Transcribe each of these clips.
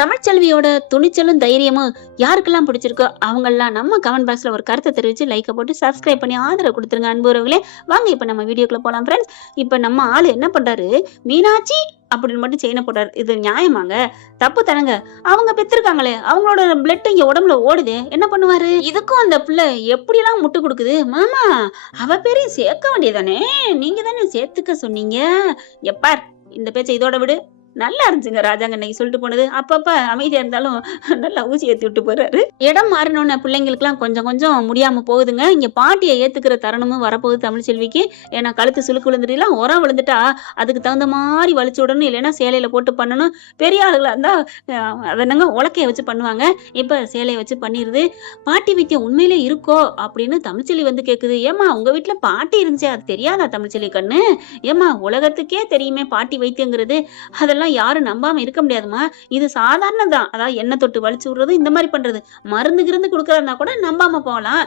தமிழ்ச்செல்வியோட துணிச்சலும் தைரியமும் யாருக்கெல்லாம் பிடிச்சிருக்கோ அவங்கெல்லாம் நம்ம கமெண்ட் பாக்ஸ்ல ஒரு கருத்தை தெரிவிச்சு லைக்கை போட்டு சப்ஸ்கிரைப் பண்ணி ஆதரவு கொடுத்துருங்க அன்புறவங்களே. வாங்க இப்ப நம்ம வீடியோக்குள்ள போலாம் ஃப்ரெண்ட்ஸ். இப்ப நம்ம ஆளு என்ன பண்றாரு, மீனாட்சி அப்படின்னு மட்டும் செயினை போட்டாரு. இது நியாயமாங்க? தப்பு தானங்க. அவங்க பெற்றிருக்காங்களே, அவங்களோட பிளட் இங்க உடம்புல ஓடுது, என்ன பண்ணுவாரு? இதுக்கும் அந்த பிள்ளை எப்படிலாம் முட்டு கொடுக்குது. மாமா அவ பேரையும் சேர்க்க வேண்டியதானே, நீங்க தானே சேர்த்துக்க சொன்னீங்க. எப்பார் இந்த பேச்சை இதோட விடு. நல்லா இருந்துச்சுங்க ராஜாங்க இன்னைக்கு சொல்லிட்டு போனது. அப்பப்ப அமைதியா இருந்தாலும் நல்லா ஊசி ஏத்தி விட்டு போறாரு. இடம் மாறினோன்னு பிள்ளைங்களுக்கு எல்லாம் கொஞ்சம் கொஞ்சம் முடியாம போகுதுங்க. இங்க பாட்டியை ஏத்துக்கிற தருணமும் வரப்போகுது தமிழ்ச்செல்விக்கு. ஏன்னா கழுத்து சுளுக்கு விழுந்துட்டுலாம் உரம் விழுந்துட்டா அதுக்கு தகுந்த மாதிரி வலிச்சு விடணும், இல்லைன்னா சேலையில போட்டு பண்ணணும். பெரிய ஆளுகளா இருந்தா அதனங்க உலக்கைய வச்சு பண்ணுவாங்க. இப்ப சேலையை வச்சு பண்ணிருது. பாட்டி வைத்தியம் உண்மையிலே இருக்கோ அப்படின்னு தமிழ்ச்செல்வி வந்து கேக்குது. ஏமா உங்க வீட்டுல பாட்டி இருந்துச்சு, அது தெரியாதா தமிழ்ச்செல்வி கண்ணு? ஏமா உலகத்துக்கே தெரியுமே பாட்டி வைத்தியங்கிறது, அதெல்லாம் யாரும் நம்பாம இருக்க முடியாதுமா. இது சாதாரணதான். அதாவது எண்ணெய் தொட்டு வலிச்சு விடுறது, இந்த மாதிரி பண்றது. மருந்து கிருந்து கொடுக்கறதா கூட நம்பாம போகலாம்.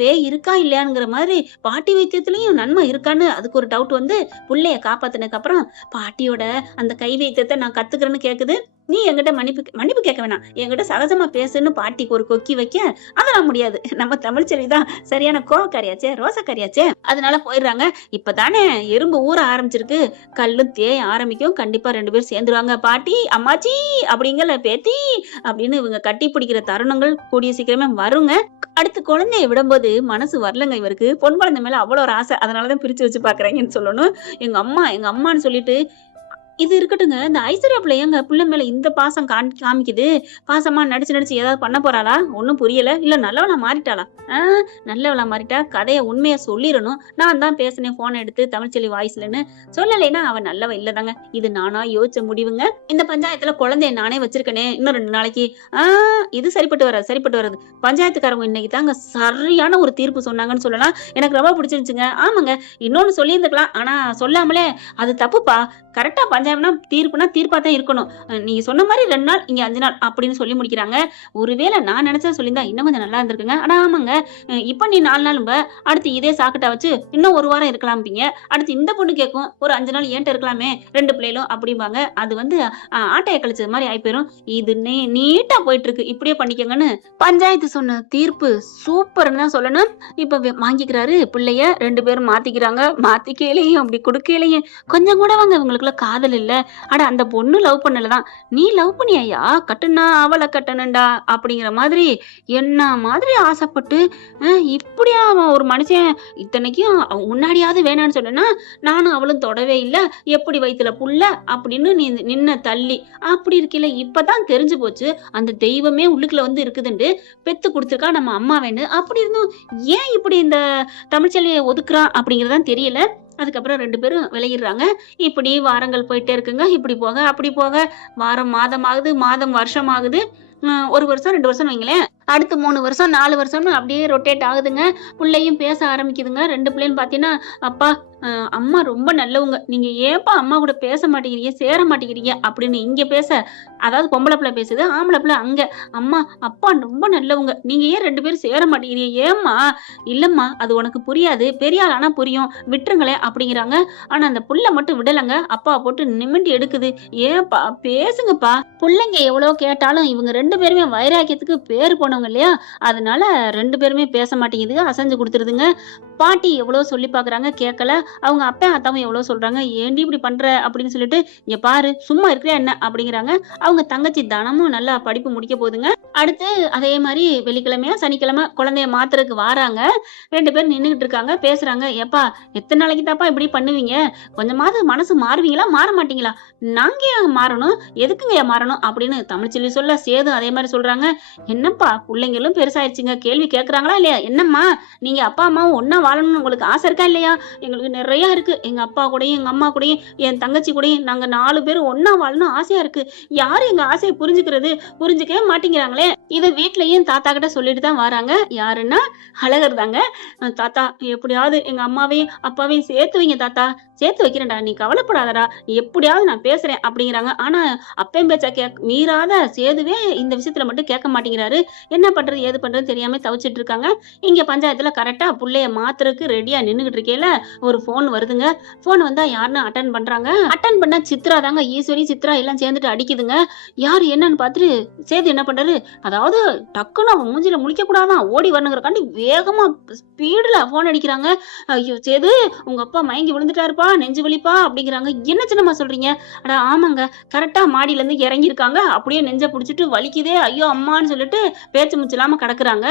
பேய் இருக்கா இல்லையாங்கிற மாதிரி பாட்டி வைத்தியத்திலயும் நன்மை இருக்கான்னு அதுக்கு ஒரு டவுட் வந்து புள்ளைய காப்பாத்தினதுக்கு அப்புறம் பாட்டியோட அந்த கை வைத்தியத்தை நான் கத்துக்கிறேன்னு கேக்குது. நீ என்கிட்ட மன்னிப்பு கேட்க வேணாம், என்கிட்ட சகஜமா பேசுன்னு பாட்டிக்கு ஒரு கொக்கி வைக்க அதெல்லாம் முடியாது. நம்ம தமிழ்ச்செல்விதான் சரியான கோவக்காரியாச்சே, ரோசக்காரியாச்சே, அதனால போயிடுறாங்க. இப்பதானே எறும்பு ஊற ஆரம்பிச்சிருக்கு, கல்லு தேய ஆரம்பிக்கும். கண்டிப்பா ரெண்டு பேரும் சேர்ந்துருவாங்க. பாட்டி அம்மாச்சி அப்படிங்கல பேத்தி அப்படின்னு இவங்க கட்டி பிடிக்கிற தருணங்கள் கூடிய சீக்கிரமே வருங்க. அடுத்து குழந்தைய விடும்போது மனசு வரலங்க இவருக்கு. பொன் குழந்தை மேல அவ்வளோ ஒரு ஆசை, அதனாலதான் பிரிச்சு வச்சு பாக்குறேங்கன்னு சொல்லணும். எங்க அம்மான்னு சொல்லிட்டு இது இருக்கட்டுங்க. இந்த ஐஸ்வர்யா பிள்ளை எங்க பிள்ளை மேல இந்த பாசம் காமிக்குது. பாசமா நடிச்சு ஏதாவது பண்ண போறாளா? ஒன்னும் புரியல. இல்ல நல்லவளா மாறிட்டாளா? நல்லவளா மாறிட்டா கதைய உண்மையா சொல்லிடணும். நான் தான் பேசினேன் போன் எடுத்து தமிழ்ச்செல்வி வாய்ஸ்லன்னு. சொல்லலைன்னா அவன் நல்லவ இல்லதாங்க. இது நானா யோசிச்ச முடிவுங்க. இந்த பஞ்சாயத்துல குழந்தைய நானே வச்சிருக்கனே, இன்னும் 2 நாளைக்கு இது சரிப்பட்டு வராது. பஞ்சாயத்துக்காரங்க இன்னைக்கு தாங்க சரியான ஒரு தீர்ப்பு சொன்னாங்கன்னு சொல்லலாம். எனக்கு ரொம்ப பிடிச்சிருந்துச்சுங்க. ஆமாங்க, இன்னொன்னு சொல்லியிருந்துக்கலாம், ஆனா சொல்லாமலே அது தப்புப்பா. கரெக்டா பஞ்சாயம்னா தீர்ப்புனா தீர்ப்பா தான் இருக்கணும். நீங்க சொன்ன மாதிரி 2 நாள் இங்க 5 நாள் அப்படின்னு சொல்லி முடிக்கிறாங்க. ஒருவேளை நான் நினைச்சா சொல்லியிருந்தா இன்னும் கொஞ்சம் நல்லா இருந்திருக்குங்க. ஆனா ஆமாங்க, இப்ப நீ 4 நாள் அடுத்து இதே சாக்கட்டா வச்சு இன்னும் 1 வாரம் இருக்கலாம்பீங்க. அடுத்து இந்த பொண்ணு கேட்கும், ஒரு 5 நாள் ஏன்ட்ட இருக்கலாமே 2 பிள்ளைகளும் அப்படிம்பாங்க. அது வந்து ஆட்டையை கழிச்சது மாதிரி ஆயிப்போயிரும். இது நீட்டா போயிட்டு இருக்கு, இப்படியே பண்ணிக்கங்கன்னு பஞ்சாயத்து சொன்ன தீர்ப்பு சூப்பர்னு தான் சொல்லணும். இப்ப வாங்கிக்கிறாரு பிள்ளைய. 2 பேரும் மாத்திக்கிறாங்க. மாத்திக்கையிலையும் அப்படி கொடுக்கையிலையும் கொஞ்சம் கூட வாங்க இவங்களுக்குள்ள காதல் இல்ல. அட அந்த பொண்ணு லவ் பண்ணலதான், நீ லவ் பண்ணியா, கட்டுனா அவளை கட்டணும்டா அப்படிங்கிற மாதிரி என்ன மாதிரி ஆசைப்பட்டு இப்படியா ஒரு மனுஷன். இத்தனைக்கும் முன்னாடியாவது வேணான்னு சொன்னா நானும் அவளும் தொடவே இல்லை, எப்படி வயித்துல புள்ள அப்படின்னு நீ நின்ன தள்ளி அப்படி இருக்கல. இப்பதான் தெரிஞ்சு போச்சு அந்த தெய்வமே உள்ளுக்குள்ள வந்து இருக்குதுன்னு பெத்து கொடுத்துருக்கா நம்ம அம்மா வேணு. அப்படி இருந்தும் ஏன் இப்படி இந்த தமிழ்ச்செல்வியை ஒதுக்குறான் அப்படிங்கறதான் தெரியல. அதுக்கப்புறம் 2 பேரும் விளையிடுறாங்க. இப்படி வாரங்கள் போயிட்டே இருக்குங்க. இப்படி போக அப்படி போக வாரம் மாதம் ஆகுது, மாதம் வருஷம் ஆகுது. 1 வருஷம் 2 வருஷம் வைங்களேன். அடுத்து 3 வருஷம் 4 வருஷம்னு அப்படியே ரொட்டேட் ஆகுதுங்க. பிள்ளையும் பேச ஆரம்பிக்குதுங்க. 2 பிள்ளைன்னு பாத்தீங்கன்னா, அப்பா அம்மா ரொம்ப நல்லவங்க, நீங்க ஏப்பா அம்மா கூட பேச மாட்டேங்கிறீங்க, சேர மாட்டேங்கிறீங்க அப்படின்னு இங்க பேச, அதாவது பொம்பளை பிள்ளை பேசுது, ஆம்பளை பிள்ளை அங்க, அம்மா அப்பா ரொம்ப நல்லவங்க, நீங்க ஏன் 2 பேரும் சேர மாட்டேங்கிறீங்க? ஏம்மா? இல்லம்மா அது உனக்கு புரியாது, பெரிய ஆள் ஆனா புரியும், விட்டுருங்களேன் அப்படிங்கிறாங்க. ஆனா அந்த புள்ள மட்டும் விடலங்க. அப்பா போட்டு நிமிண்டி எடுக்குது. ஏப்பா பேசுங்கப்பா. பிள்ளைங்க எவ்வளவு கேட்டாலும் இவங்க 2 பேருமே வைராக்கியத்துக்கு பேர் போனவங்க இல்லையா, அதனால 2 பேருமே பேச மாட்டேங்குது, அசைஞ்சு கொடுத்துருதுங்க. பாட்டி எவ்வளவு சொல்லி பாக்குறாங்க, கேட்கல. அவங்க அப்பா அத்தாவும் எவ்வளவு சொல்றாங்க, ஏண்டி இப்படி பண்ற அப்படின்னு சொல்லிட்டு, இங்க பாரு சும்மா இருக்கிற என்ன அப்படிங்கிறாங்க. அவங்க தங்கச்சி தனமும் நல்லா படிப்பு முடிக்க போகுதுங்க. அடுத்து அதே மாதிரி வெள்ளிக்கிழமையா சனிக்கிழமை குழந்தைய மாத்துறதுக்கு வாராங்க. 2 பேரும் நின்றுகிட்டு இருக்காங்க, பேசுறாங்க. ஏப்பா எத்தனை நாளைக்கு தாப்பா இப்படி பண்ணுவீங்க? கொஞ்சமாவது மனசு மாறுவீங்களா, மாற மாட்டீங்களா? நாங்க ஏன் மாறணும், எதுக்குங்க மாறணும் அப்படின்னு தமிழ்ச்செல்வி சொல்ல, சேதும் அதே மாதிரி சொல்றாங்க. என்னப்பா பிள்ளைங்களும் பெருசாயிருச்சுங்க, கேள்வி கேட்கறாங்களா இல்லையா? என்னம்மா நீங்க அப்பா அம்மாவும் ஒன்னா வாழணும்னு உங்களுக்கு ஆசை இருக்கா இல்லையா? எங்களுக்கு நிறைய இருக்கு. எங்க அப்பா கூடயும் எங்க அம்மா கூடயும் என் தங்கச்சி கூடயும் நாங்க 4 பேரும் ஒன்னா வாழணும் ஆசையா இருக்கு. யாரு எங்க ஆசையை புரிஞ்சுக்கிறது? புரிஞ்சுக்கவே மாட்டேங்கிறாங்களே. இது வீட்லயும் தாத்தா கிட்ட சொல்லிட்டு தான் வராங்க. யாருன்னா அழகர் தாங்க. தாத்தா எப்படியாவது எங்க அம்மாவையும் அப்பாவையும் சேர்த்து வைங்க தாத்தா, சேர்த்து வைக்கிறேன்டா, நீ கவலைப்படாதடா, எப்படியாவது நான் பேசுறேன் அப்படிங்கிறாங்க. ஆனா அப்பன் பேச்ச மீறாத சேதுவே இந்த விஷயத்துல மட்டும் கேட்க மாட்டேங்கிறாரு. என்ன பண்றது ஏது பண்றதுன்னு தெரியாம தவிச்சிட்டு இருக்காங்க. இங்க பஞ்சாயத்துல கரெக்டா புள்ளைய மாத்துறதுக்கு ரெடியா நின்னுகிட்டு இருக்கையில ஒரு போன் வருதுங்க. போன் வந்தா யாருன்னு அட்டன் பண்றாங்க. அட்டன் பண்ண சித்ரா தாங்க. ஈஸ்வரி சித்ரா எல்லாம் சேர்ந்துட்டு அடிக்குதுங்க. யாரு என்னன்னு பார்த்துட்டு சேது என்ன பண்றாரு, அதாவது டக்குன்னு அவன் மூஞ்சில முழிக்க கூடாதான், ஓடி வரணுங்கிறக்காண்டி வேகமா ஸ்பீடுல போன் அடிக்கிறாங்க. ஐயோ சேது, உங்க அப்பா மயங்கி விழுந்துட்டாருப்பா, நெஞ்சு வலிப்பா அப்படிங்கிறாங்க. என்ன சின்னம்மா சொல்றீங்க? அட ஆமாங்க, கரெக்டா மாடியில இருந்து இறங்கி இருக்காங்க, அப்படியே நெஞ்ச புடிச்சிட்டு வலிக்குதே ஐயோ அம்மான்னு சொல்லிட்டு பேச்சு முச்சு இல்லாம கிடக்குறாங்க.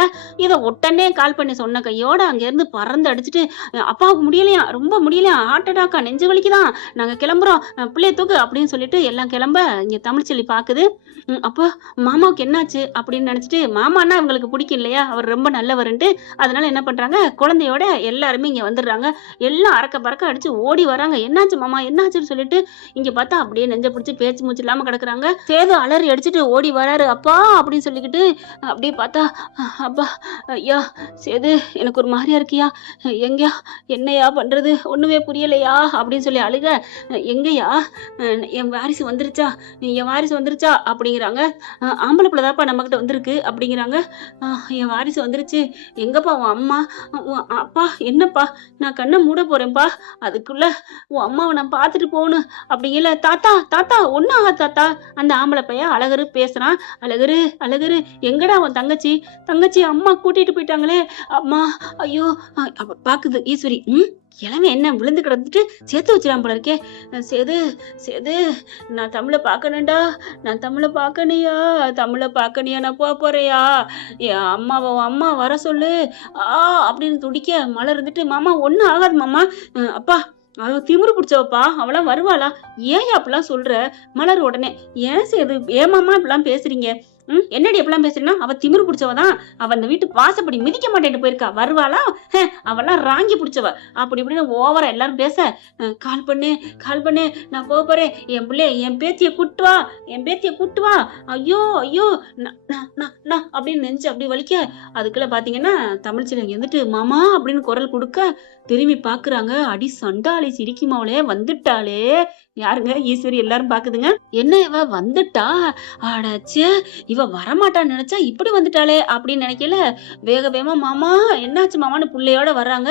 இதை உடனே கால் பண்ணி சொன்ன கையோட அங்க இருந்து பறந்து அடிச்சுட்டு, அப்பாவுக்கு முடியலையா, ரொம்ப முடியலையா, ஹார்ட் அட்டாக்கா, நெஞ்சு வலிக்குதான், நாங்க கிளம்புறோம், பிள்ளைய தூக்கு அப்படின்னு சொல்லிட்டு எல்லாம் கிளம்ப இங்க தமிழ்ச்செல்வி பாக்குது. அப்போ மாமாவுக்கு என்னாச்சு அப்படின்னு நினைச்சிட்டு, மாமான்னா அவங்களுக்கு பிடிக்கும் இல்லையா, அவர் ரொம்ப நல்லவருன்ட்டு, அதனால என்ன பண்றாங்க, குழந்தையோட எல்லாருமே இங்க வந்துடுறாங்க. எல்லாம் அறக்க பறக்க அடிச்சு ஓடி வராங்க. என்னாச்சு மாமா என்னாச்சுன்னு சொல்லிட்டு இங்க பார்த்தா அப்படியே நெஞ்ச பிடிச்சி பேச்சு மூச்சு இல்லாம கிடக்குறாங்க. சேது அலறி அடிச்சுட்டு ஓடி வராரு. அப்பா அப்படின்னு சொல்லிக்கிட்டு அப்படியே பார்த்தா, அப்பா ஐயா சேது எனக்கு ஒரு மாதிரியா இருக்கியா, எங்கயா என்னையா பண்றது ஒண்ணுமே புரியலையா அப்படின்னு சொல்லி அழுக. எங்கயா என் வாரிசு வந்துருச்சா, என் வாரிசு வந்துருச்சா அப்படிங்கிறாங்க. ஆம்பளை பிள்ளைதாப்பா நம்ம கிட்ட வந்திருக்கு அப்படிங்கிறாங்க. என் வாரிசு வந்துருச்சு, எங்கப்பா உன் அம்மா, அப்பா என்னப்பா நான் கண்ணை மூட போறேன்ப்பா, அதுக்குள்ள உன் அம்மாவை நான் பார்த்துட்டு போகணும் அப்படிங்கல. தாத்தா தாத்தா ஒன்னும் ஆகாது தாத்தா. அந்த ஆம்பளை பையன் அழகரு பேசுறான். அழகரு அழகரு எங்கடா உன் தங்கச்சி, தங்கச்சி அம்மா கூட்டிட்டு போயிட்டாங்களே அம்மா, ஐயோ பாக்குது ஈஸ்வரி. இளமை என்ன விழுந்து கிடந்துட்டு சேர்த்து வச்சிடாம போல இருக்கே. சேது சேது நான் தமிழை பார்க்கணும்டா, நான் தமிழை பார்க்கணியா, தமிழை பார்க்கணியா, நான் போறேயா, என் அம்மாவை அம்மா வர சொல்லு அப்படின்னு துடிக்க. மழை இருந்துட்டு, மாமா ஒன்னும் ஆகாது மாமா, அப்பா அவ திமிரு பிடிச்சவப்பா, அவளாம் வருவாளா, ஏன் அப்படிலாம் சொல்ற? மலர் உடனே, ஏன் சேது ஏமாமா இப்படிலாம் பேசுறீங்க, என்னடி எப்பெல்லாம் பேசுறீங்கன்னா, அவ திமிரு பிடிச்சவதான், அவ அந்த வீட்டு வாசப்படி மிதிக்க மாட்டேன்னு போயிருக்கா, வருவாளா, அவெல்லாம் ராங்கி பிடிச்சவ அப்படி இப்படின்னு ஓவரா எல்லாரும் பேச, கால் பண்ணு நான் போறேன், என் பிள்ளை என் பேத்திய கூட்டு வா, என் பேத்திய கூட்டு வா, ஐயோ ஐயோ நான் அப்படின்னு நெஞ்சு அப்படி வலிக்க. அதுக்குள்ள பாத்தீங்கன்னா தமிழ்ச்செல்வி வந்துட்டு மாமா அப்படின்னு குரல் கொடுக்க திரும்பி பாக்குறாங்க. அடி சண்டாளி சிரிக்குமாவளே வந்துட்டாளே, யாருங்க ஈஸ்வரி, எல்லாரும் பாக்குதுங்க. என்ன இவ வந்துட்டா, ஆடாச்சே இவ வரமாட்டான்னு நினைச்சா இப்படி வந்துட்டாளே அப்படின்னு நினைக்கல. வேக வேகமா மாமா என்னாச்சு மாமான்னு பிள்ளையோட வர்றாங்க.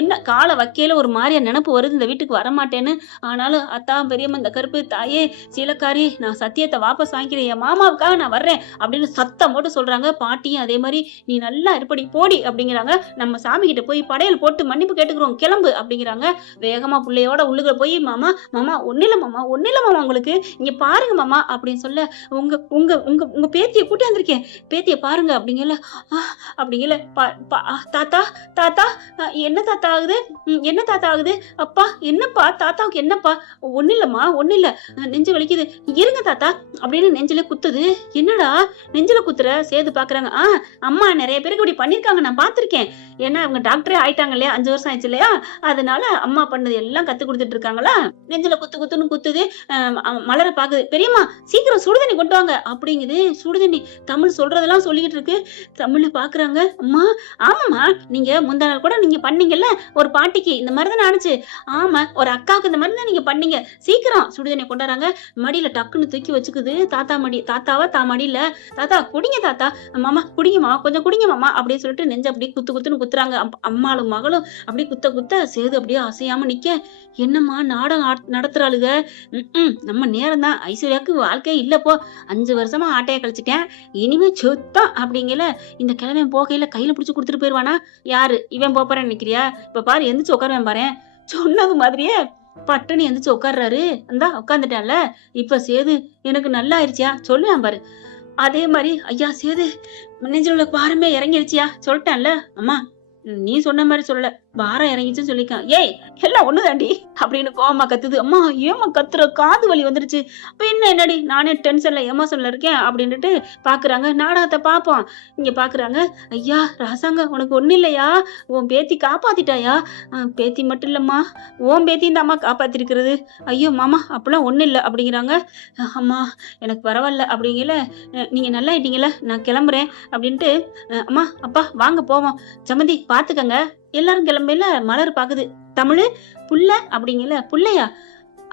என்ன காலை வைக்கையில ஒரு மாதிரியா நினப்பு வருது, இந்த வீட்டுக்கு வரமாட்டேன்னு. ஆனாலும் அத்தா பெரியம்மா இந்த கருப்பு தாயே சீலக்காரி, நான் சத்தியத்தை வாபஸ் வாங்கிக்கிறேன், என் மாமாவுக்காக நான் வர்றேன் அப்படின்னு சத்தம் போட்டு சொல்றாங்க. பாட்டியும் அதே மாதிரி நீ நல்லா இருப்படி போடி அப்படிங்கிறாங்க. நம்ம சாமி கிட்ட போய் படையல் போட்டு மன்னிப்பு கேட்டுக்கிறோம், கிளம்பு அப்படிங்கிறாங்க. வேகமா பிள்ளையோட உள்ளுக்குள்ள போய் மாமா மாமா ஒன்னில்ல மாமா உங்களுக்கு இங்க பாருங்க மாமா அப்படின்னு சொல்ல, உங்க உங்க உங்க உங்க பேத்தியை கூட்டி வந்திருக்கேன், பேத்தியை பாருங்க அப்படிங்கல. அப்படிங்கல தாத்தா தாத்தா என்ன தாத்தா ஆகுது, என்ன தாத்தா ஆகுது, அப்பா என்னப்பா தாத்தாவுக்கு என்னப்பா, ஒண்ணு இல்லம்மா ஒண்ணு இல்ல, நெஞ்சு வலிக்குது, இருங்க தாத்தா அப்படின்னு நெஞ்சில குத்துது. என்னடா நெஞ்சில குத்துற? சேது பாக்குறாங்க. அம்மா நிறைய பேருக்கு இப்படி பண்ணிருக்காங்க, நான் பாத்திருக்கேன், ஏன்னா அவங்க டாக்டரே ஆயிட்டாங்க இல்லையா, 5 வருஷம் ஆயிடுச்சு இல்லையா, அதனால அம்மா பண்ணது எல்லாம் கத்து கொடுத்துட்டு இருக்காங்களா. நெஞ்சில குத்துன்னு குத்துது. மலர பாக்குது. பெரியம்மா சீக்கிரம் சுடுதண்ணி கொண்டு வாங்க அப்படிங்குது. சுடுதண்ணி தமிழ் சொல்றதெல்லாம் சொல்லிக்கிட்டு இருக்கு. தமிழ் பாக்குறாங்க. அம்மா ஆமாம்மா, நீங்க முந்தா நாள் கூட நீங்க பண்ணீங்கல்ல ஒரு பாட்டிக்கு இந்த மாதிரி தான் ஆனிச்சு, ஆமா ஒரு அக்காவுக்கு இந்த மாதிரி தான் நீங்க பண்ணீங்க, சீக்கிரம் சுடுதண்ணி கொண்டாடுறாங்க. மடியில டக்குன்னு தூக்கி வச்சுக்குது. தாத்தா மடி, தாத்தாவா மடியில, தாத்தா குடிங்க தாத்தா, மாமா குடிங்கம்மா கொஞ்சம் குடிங்க மாமா அப்படின்னு சொல்லிட்டு நெஞ்சு அப்படியே குத்துன்னு குத்துறாங்க. அம்மாளும் மகளும் அப்படியே குத்த சேது அப்படியே அசையாம நிக்க. என்னம்மா நாடகம் நடத்துறாளுக, நம்ம நேரம் தான், ஐஸ்வர்யாவுக்கு வாழ்க்கை இல்லப்போ, 5 வருஷமா ஆட்டைய கழிச்சிட்டேன், இனிமே சுத்தம் அப்படிங்கல. இந்த கிழமை போகையில கையில பிடிச்சு கொடுத்துட்டு போயிருவானா, யாரு இவன் போறேன்னு நினைக்கிறியா, இப்ப பாரு எந்திரிச்சு உட்காருவேன் பாரு, சொன்னது மாதிரியே பட்டுன்னு எந்திரிச்சு உட்கார்றாரு. இந்தா உட்காந்துட்டான்ல, இப்ப சேது எனக்கு நல்லா ஆயிடுச்சியா சொல்லுவேன் பாரு. அதே மாதிரி ஐயா சேது நெஞ்சில் உள்ள பாரமே இறங்கிருச்சியா சொல்லிட்டான்ல. அம்மா நீ சொன்ன மாதிரி சொல்லல, பாரம் இறங்கிச்சுன்னு சொல்லிக்கான். ஏய் எல்லாம் ஒண்ணுதாண்டி அப்படின்னு கோவமா கத்துது. அம்மா ஏமா கத்துற, காது வலி வந்துருச்சு. அப்ப என்னடி நானே டென்ஷன்ல எமோஷன்ல இருக்கேன் அப்படின்ட்டு பாக்குறாங்க. நாடகத்தை பாப்போம். இங்க பாக்குறாங்க. ஐயா ராசாங்க உனக்கு ஒண்ணு இல்லையா, உன் பேத்தி காப்பாத்திட்டாயா? பேத்தி மட்டும் இல்லம்மா, உன் பேத்தி இந்த அம்மா காப்பாத்திருக்கிறது. ஐயோ மாமா அப்பெல்லாம் ஒண்ணு இல்லை அப்படிங்கிறாங்க. அம்மா எனக்கு பரவாயில்ல அப்படிங்கல, நீங்க நல்லா ஆயிட்டீங்கல்ல, நான் கிளம்புறேன் அப்படின்ட்டு அம்மா அப்பா வாங்க போவோம். சம்மந்தி பாத்துக்கங்க. எல்லாரும் கிளம்பையில மலர் பாக்குது. தமிழு புள்ள அப்படிங்கல, புள்ளையா?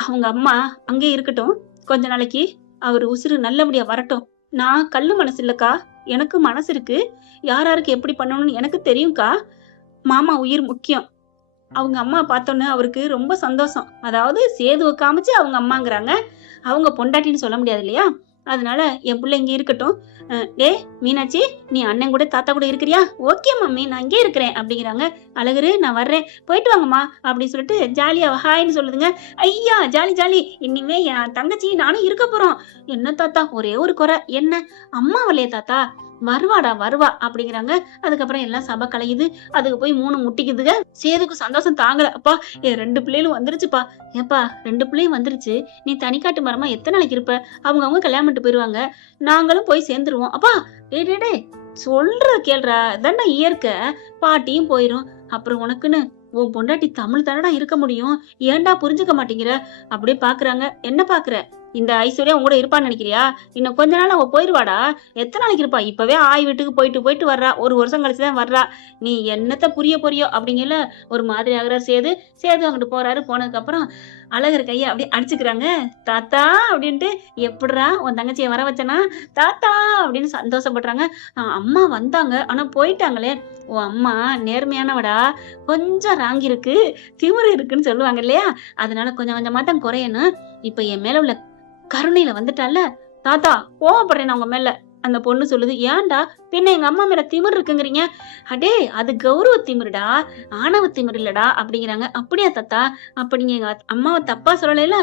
அவங்க அம்மா அங்கே இருக்கட்டும், கொஞ்ச நாளைக்கு அவர் உசுறு நல்லபடியா வரட்டும். நான் கல்லு மனசு இல்லக்கா, எனக்கு மனசு இருக்கு. யாராருக்கு எப்படி பண்ணணும்னு எனக்கு தெரியும்க்கா. மாமா உயிர் முக்கியம். அவங்க அம்மா பார்த்தோன்னு அவருக்கு ரொம்ப சந்தோஷம். அதாவது சேதுவை காமிச்சு அவங்க அம்மாங்கிறாங்க. அவங்க பொண்டாட்டின்னு சொல்ல முடியாது இல்லையா? அதனால என் பிள்ளை இங்க இருக்கட்டும். டே மீனாட்சி, நீ அண்ணன் கூட தாத்தா கூட இருக்கிறியா? ஓகே மம்மி நான் இங்கே இருக்கிறேன் அப்படிங்கிறாங்க. அழகரு நான் வர்றேன், போயிட்டு வாங்கம்மா அப்படின்னு சொல்லிட்டு ஜாலியா ஹாய்ன்னு சொல்லுதுங்க. ஐயா ஜாலி ஜாலி, இனிமே என் தங்கச்சி நானும் இருக்க போறோம். என்ன தாத்தா ஒரே ஒரு குறை, என்ன அம்மா வரலையே தாத்தா? வருவாடா வருவா அப்படிங்கிறாங்க. அதுக்கப்புறம் எல்லாம் சபை கலையுது. அதுக்கு போய் 3 முட்டிக்குதுங்க. சேதுக்கு சந்தோஷம் தாங்கல. அப்பா என் 2 பிள்ளைகளும் வந்துருச்சுப்பா. ஏப்பா 2 பிள்ளையும் வந்துருச்சு, நீ தனிக்காட்டு மரமா எத்தனை நாளைக்கு இருப்ப? அவங்க கல்யாணம் பண்ணிட்டு போயிருவாங்க, நாங்களும் போய் சேர்ந்துருவோம். அப்பா டே சொல்ற கேள்றா, இதாண்டா இயற்கை. பாட்டியும் போயிரும், அப்புறம் உனக்குன்னு உன் பொண்டாட்டி தமிழ் தானடா இருக்க முடியும். ஏன்டா புரிஞ்சுக்க மாட்டேங்கிற? அப்படியே பாக்குறாங்க. என்ன பாக்குற? இந்த ஐஸ்வர்யா உங்க கூட இருப்பான்னு நினைக்கிறியா? இன்னும் கொஞ்ச நாள் அவ போயிருவாடா. எத்தனை நாளைக்கு இருப்பா? இப்பவே ஆய் வீட்டுக்கு போயிட்டு வர்றா. 1 வருஷம் கழிச்சுதான் வர்றா. நீ என்னத்த புரிய போறியோ அப்படிங்கல ஒரு மாதிரி ஆகுறாரு சேது. சேது அங்கிட்டு போறாரு. போனதுக்கு அப்புறம் அழகர் கையை அப்படியே அடிச்சுக்கிறாங்க. தாத்தா அப்படின்ட்டு, எப்படிரா உன் தங்கச்சியை வர வச்சனா தாத்தா அப்படின்னு சந்தோஷப்படுறாங்க. அம்மா வந்தாங்க ஆனா போயிட்டாங்களே. உன் அம்மா நேர்மையானவடா, கொஞ்சம் ராங்கி இருக்கு, திமிரு இருக்குன்னு சொல்லுவாங்க இல்லையா? அதனால கொஞ்சம் கொஞ்சமா தான் குறையணும். இப்ப என் மேல உள்ள கருணையில வந்துட்டால தாத்தா, கோவப்படுறேன் உங்க மேல. அந்த பொண்ணு சொல்லுது. ஏன்டா பின்ன எங்க அம்மா மேல திமிர் இருக்குங்கிறீங்க? அடே அது கௌரவ திமிருடா, ஆணவ திமிர் இல்லடா அப்படிங்கிறாங்க. அப்படியா தாத்தா? அப்ப நீங்க எங்க அம்மாவை தப்பா சொல்லல?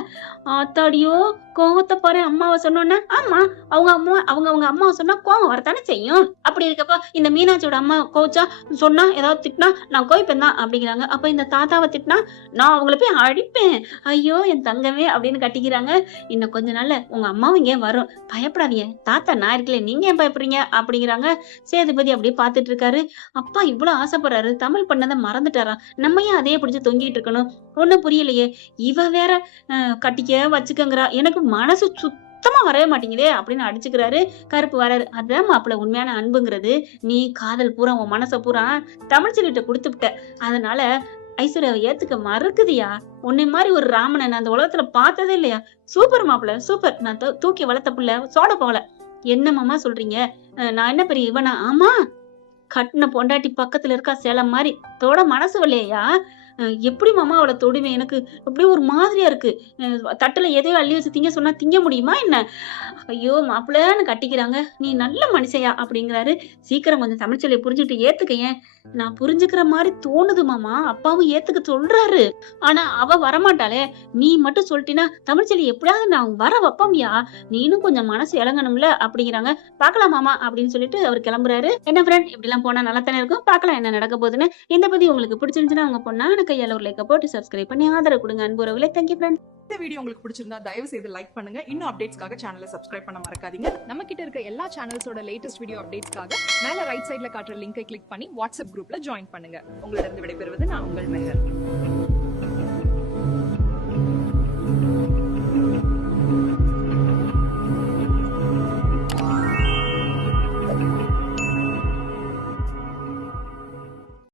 ஆத்தாடியோ கோவத்தை பாரு அம்மாவை சொன்னோன்னே. ஆமா அவங்க அம்மாவை சொன்னா கோவம் வரத்தானே செய்யும். அப்படி இருக்கப்ப இந்த மீனாட்சியோட அம்மா கோச்சா சொன்னா ஏதாவது திட்டினா நான் கோய்ப்பேன் தான் அப்படிங்கிறாங்க. அப்ப இந்த தாத்தாவை திட்டினா நான் அவங்கள போய் அடிப்பேன். ஐயோ என் தங்கமே அப்படின்னு கட்டிக்கிறாங்க. இன்னும் கொஞ்ச நாள்ல உங்க அம்மாவும் இங்கே வரும், பயப்படாதீங்க. தாத்தா நான் இருக்கல, நீங்க ஏன் பயப்படுறீங்க அப்படிங்கிறாங்க. சேதுபதி அப்படியே பாத்துட்டு இருக்காரு. அப்பா இவ்வளவு ஆசைப்படுறாரு, தமிழ் பண்ணதை மறந்துட்டாரா? நம்ம ஏன் அதையே பிடிச்சு தொங்கிட்டு இருக்கணும்? ஒண்ணும் புரியலையே. இவ வேற கட்டிக்க வச்சுக்கங்கிறா, எனக்கு மனசு சுத்தமா வரவே மாட்டேங்குதே அப்படின்னு அடிச்சுக்கிறாரு. கருப்பு வராரு. அதான் மாப்பிள்ள உண்மையான அன்புங்கிறது. நீ காதல் பூரா உன் மனசை பூரா தமிழ் சொல்லிட்ட கொடுத்து விட்ட. அதனால ஐஸ்வர்யாவை ஏத்துக்க மறுக்குதியா? உன்னை மாதிரி ஒரு ராமனை நான் அந்த உலகத்துல பார்த்ததே இல்லையா? சூப்பர் மாப்பிள்ள சூப்பர். நான் தூக்கி வளர்த்த புள்ள சோட போகல. என்ன மாமா சொல்றீங்க? நான் என்ன பெரிய இவனா? ஆமா, கட்டின பொண்டாட்டி பக்கத்துல இருக்கா சேலம் மாதிரி. தோட மனசு வரலையா? எப்படி மாமா அவளை தொடுவேன்? எனக்கு அப்படியே ஒரு மாதிரியா இருக்கு. தட்டுல எதையோ அள்ளி வச்சு திங்க சொன்னா திங்க முடியுமா என்ன? ஐயோ மாப்பிள்ளன்னு கட்டிக்கிறாங்க. நீ நல்ல மனுஷையா அப்படிங்கிறாரு. சீக்கிரம் கொஞ்சம் தமிழ்ச்சொல்லியை புரிஞ்சுட்டு ஏத்துக்க. ஏன் நான் புரிஞ்சுக்கிற மாதிரி தோணுது மாமா. அப்பாவும் ஏத்துக்க சொல்றாரு, ஆனா அவ வரமாட்டாளே. நீ மட்டும் சொல்லிட்டீனா தமிழ்ச்சொல்லி எப்படியாவது நான் வர வைப்பம்யா. நீனும் கொஞ்சம் மனசு இறங்கணும்ல அப்படிங்கிறாங்க. பாக்கலாம் மாமா அப்படின்னு சொல்லிட்டு அவர் கிளம்புறாரு. என்ன ஃப்ரெண்ட், இப்படி எல்லாம் போனா நல்லா தானே இருக்கும். பாக்கலாம் என்ன நடக்க போகுதுன்னு. இந்த பத்தி உங்களுக்கு பிடிச்சிருந்துச்சுன்னா உங்க பொண்ணான கையால ஒரு லைக்க போட்டு சப்ஸ்கிரைப் பண்ணி ஆதரவு கொடுங்க அன்புறவுகளே. Thank you friend. இந்த வீடியோ உங்களுக்கு பிடிச்சிருந்தா தயவு செய்து லைக் பண்ணுங்க. இன்னும் அப்டேட்ஸ்க்காக சேனலை சப்ஸ்கிரைப் பண்ண மறக்காதீங்க. நம்ம கிட்ட இருக்க எல்லா சேனல்ஸோட லேட்டஸ்ட் வீடியோ அப்டேட்ஸ்க்காக மேல ரைட் சைடுல காட்டுற லிங்கை கிளிக் பண்ணி வாட்ஸ்அப் குரூப்ல ஜாயின் பண்ணுங்க. உங்களிடம் விடைபெறுவது நான் உங்கள் மெஹர்.